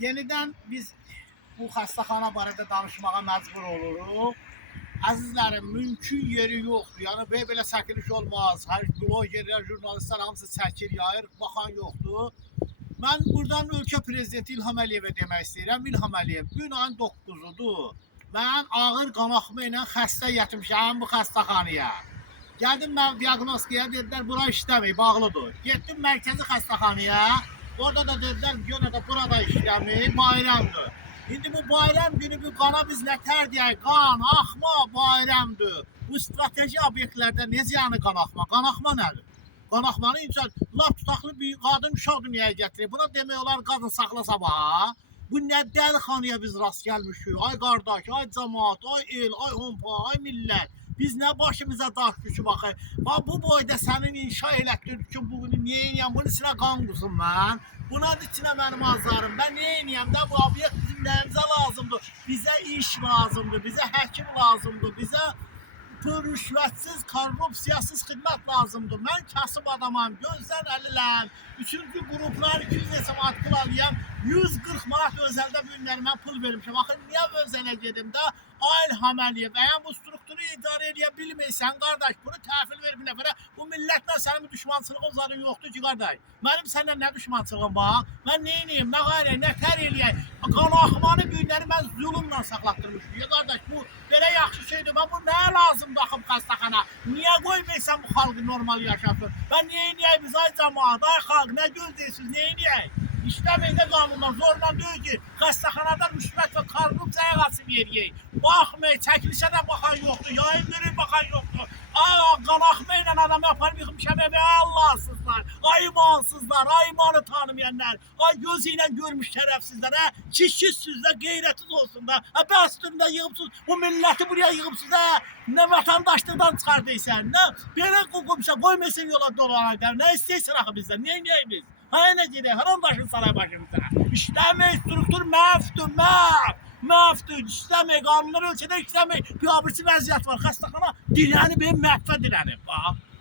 Yenidən biz bu xəstəxana barədə danışmağa məcbur oluruq. Əzizlərim, mümkün yeri yoxdur. Yəni belə çəkiliş olmaz. Hər blogerlər, jurnalistlər hamısı çəkir, yayır, baxan yoxdur. Mən buradan ölkə prezidenti İlham Əliyevə demək istəyirəm. İlham Əliyev, gün ayın 9-udur. Mən ağır qanaxma ilə xəstə yatmışam bu xəstəxanaya. Gəldim mən diaqnostikaya, dedilər bura işləmir, bağlıdır. Getdim mərkəzi xəstəxanaya. Orada da dedilər yenə də burada işləmir, bayramdır. İndi bu bayram günü bu qana biz nətər deyək, qan, axma bayramdır. Bu strateji obyektlərdə necə yəni qan axma? Qan axma nədir? Qan axmanı insan lap tutaqlı bir qadın uşaq dünyaya gətirir. Buna demək olar qadın saxla sabaha. Bu nə dəlixanaya biz rast gəlmişik? Ay qardaş, ay cəmaat, ay el, ay hompa, ay millət. Biz nə başımıza daş düşüb axı. Bu boyda sənin inşa elətdirdik ki, bunu niyə eləyəm? Bunun içinə qan qusum mən. Bunun içinə mənim azarım. Mən niyə eləyəm də bu obyekt bizim nəyimizə lazımdır? Bizə iş lazımdır, bizə həkim lazımdır, bizə rüşvətsiz, korrupsiyasız xidmət lazımdır. Mən kasıb adamam, gözdən əliləm. Üçüncü qruplar 200 neçə manat pul alayam. 140 manat özəldə bu günləri mən pul vermişəm. Axı niyə özələ gedim də? Ay İlham Əliyev, əgər bu strukturu idarə edə bilmirsən, qardaş, bunu təhvil ver bir nəfərə. Bu millətlə sənin düşmançılığın zarın yoxdur ki, qardaş. Mənim səndən nə düşmançılığım var? Mən nə edeyim, nə qayrə, nə tər eləyək? Qan axmanı günləri mən zulümlə saxlatdırmışım. Ya qardaş, bu belə yaxşı şeydir. Mən bu nə lazımdır axıb xəstəxana? Niyə qoymayırsan bu xalqı normal yaşasın? Ben nə edəyək biz, ay cəmaat, ay xalq, nə gözləyirsiniz, nə edəyək? İşləməkdə qanunlar zorla deyil ki, xəstəxanada rüşvət və korrupsiyaya qarşı veriyək. Baxmayın, çəkilişə də baxan yoxdur, yayın verir baxan yoxdur. Qanaxma ilə adamı yaparım yıxmışam evə, Allahsızlar, ay imansızlar, ay imanı tanımayanlar, ay gözü ilə görmüş şərəfsizlər, kişisizlər, qeyrətsiz olsun da, bəstüründə yığımsız, bu milləti buraya yığımsız, nə vətəndaşlıqdan çıxardıysan, nə belə qoymuşa, qoymaysan yola dolanacaq, nə istəyirsin axı bizdən, neyək biz? Hayına gedək, haram daşın saray başımıza. İşləmək, struktur məhvdir, məhvdir, işləmək, qanunlar ölçədə işləmək, bir abırçı vəziyyət var, xəstəxana dirəni benim məhvə dirənib, bax.